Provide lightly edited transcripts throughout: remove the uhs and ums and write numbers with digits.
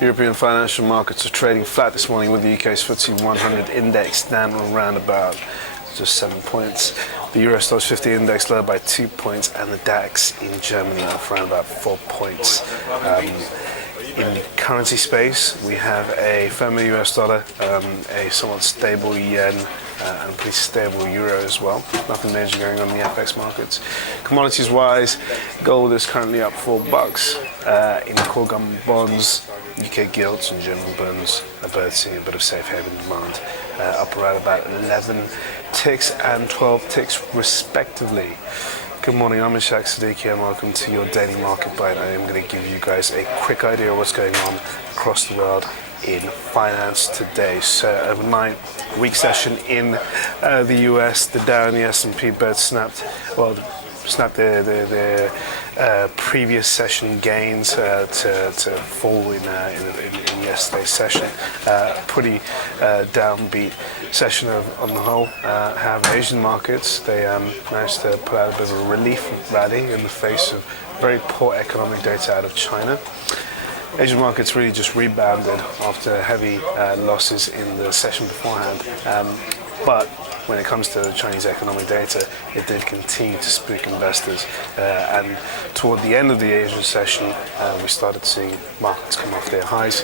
European financial markets are trading flat this morning, with the UK's FTSE 100 index down around about just 7 points. The Euro Stoxx 50 index lower by 2 points, and the DAX in Germany up around about 4 points. In the currency space, we have a firmer US dollar, a somewhat stable yen, and a pretty stable euro as well. Nothing major going on in the FX markets. Commodities wise, gold is currently up $4. In core government bonds, UK gilts and German bonds are both seeing a bit of safe haven demand, up around about 11 ticks and 12 ticks respectively. Good morning, I'm Ishaq Siddiqui and welcome to your daily market bite. I am going to give you guys a quick idea of what's going on across the world in finance today. So overnight, week session in the US, the Dow and the S&P both snapped their previous session gains to fall in yesterday's session. Pretty downbeat session on the whole. However, Asian markets, they managed to put out a bit of a relief rally in the face of very poor economic data out of China. Asian markets really just rebounded after heavy losses in the session beforehand. But when it comes to Chinese economic data, it did continue to spook investors. And toward the end of the Asian session, we started seeing markets come off their highs.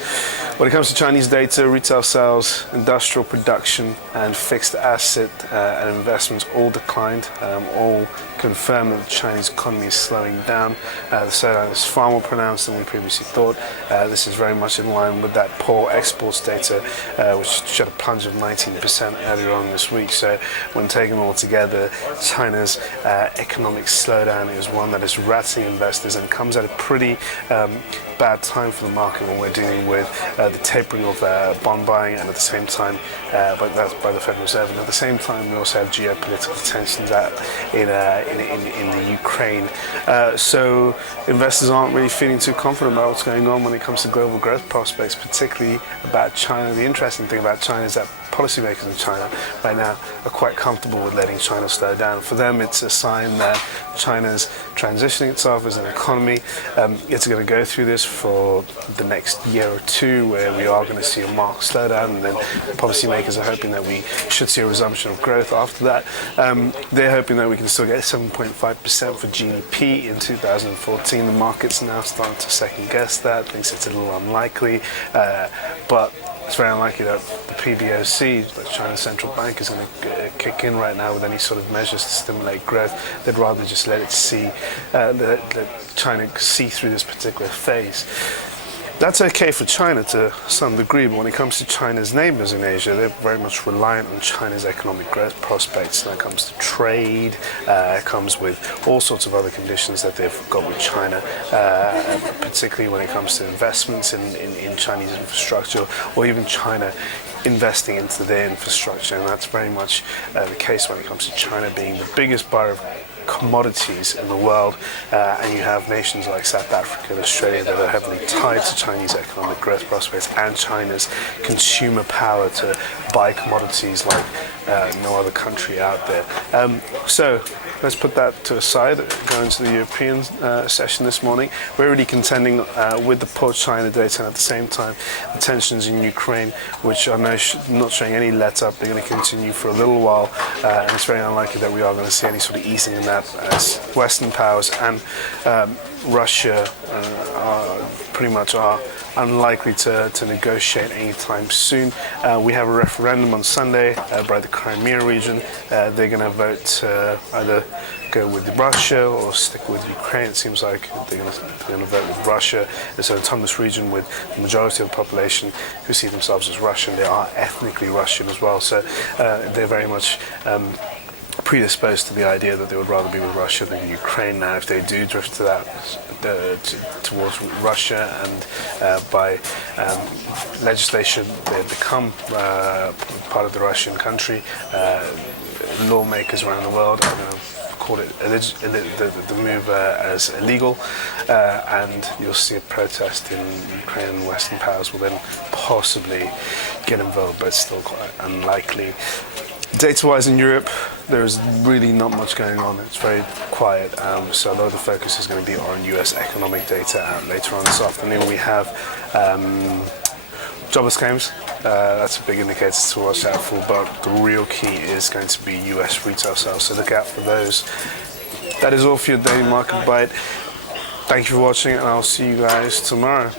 When it comes to Chinese data, retail sales, industrial production, and fixed asset and investments all declined, all confirm that the Chinese economy is slowing down. The slowdown is far more pronounced than we previously thought. This is very much in line with that poor exports data, which showed a plunge of 19% earlier on this week. So when taken all together, China's economic slowdown is one that is rattling investors and comes at a pretty bad time for the market when we're dealing with the tapering of bond buying, and at the same time, but that's by the Federal Reserve, and at the same time we also have geopolitical tensions out in the Ukraine. So investors aren't really feeling too confident about what's going on when it comes to global growth prospects, particularly about China. The interesting thing about China is that policymakers in China right now are quite comfortable with letting China slow down. For them, it's a sign that China's transitioning itself as an economy. It's going to go through this for the next year or two, where we are going to see a marked slowdown, and then policymakers are hoping that we should see a resumption of growth after that. They're hoping that we can still get 7.5% for GDP in 2014. The market's now starting to second guess that, thinks it's a little unlikely, but it's very unlikely that the PBOC, the China Central Bank, is going to kick in right now with any sort of measures to stimulate growth. They'd rather just let China see through this particular phase. That's okay for China to some degree, but when it comes to China's neighbours in Asia, they're very much reliant on China's economic growth prospects. When it comes to trade, it comes with all sorts of other conditions that they've got with China, particularly when it comes to investments in Chinese infrastructure, or even China investing into their infrastructure. And that's very much the case when it comes to China being the biggest buyer of commodities in the world, and you have nations like South Africa and Australia that are heavily tied to Chinese economic growth prospects and China's consumer power to buy commodities like no other country out there. So let's put that to a side, go into the European session this morning. We're really contending with the poor China data, and at the same time the tensions in Ukraine, which are not showing any let-up. They're going to continue for a little while, and it's very unlikely that we are going to see any sort of easing in that, as Western powers and Russia pretty much are unlikely to negotiate anytime soon. We have a referendum on Sunday by the Crimea region. They're going to vote to either go with Russia or stick with Ukraine. It seems like they're going to vote with Russia. It's an autonomous region with the majority of the population who see themselves as Russian. They are ethnically Russian as well, so they're very much predisposed to the idea that they would rather be with Russia than Ukraine. Now, if they do drift to that towards Russia, and by legislation they become part of the Russian country, lawmakers around the world are going to called it the move as illegal, and you'll see a protest in Ukraine, and Western powers will then possibly get involved, but it's still quite unlikely. Data-wise in Europe, there's really not much going on. It's very quiet, so a lot of the focus is going to be on US economic data. And later on this afternoon, we have jobless claims. That's a big indicator to watch out for, but the real key is going to be US retail sales, so look out for those. That is all for your daily market bite. Thank you for watching, and I'll see you guys tomorrow.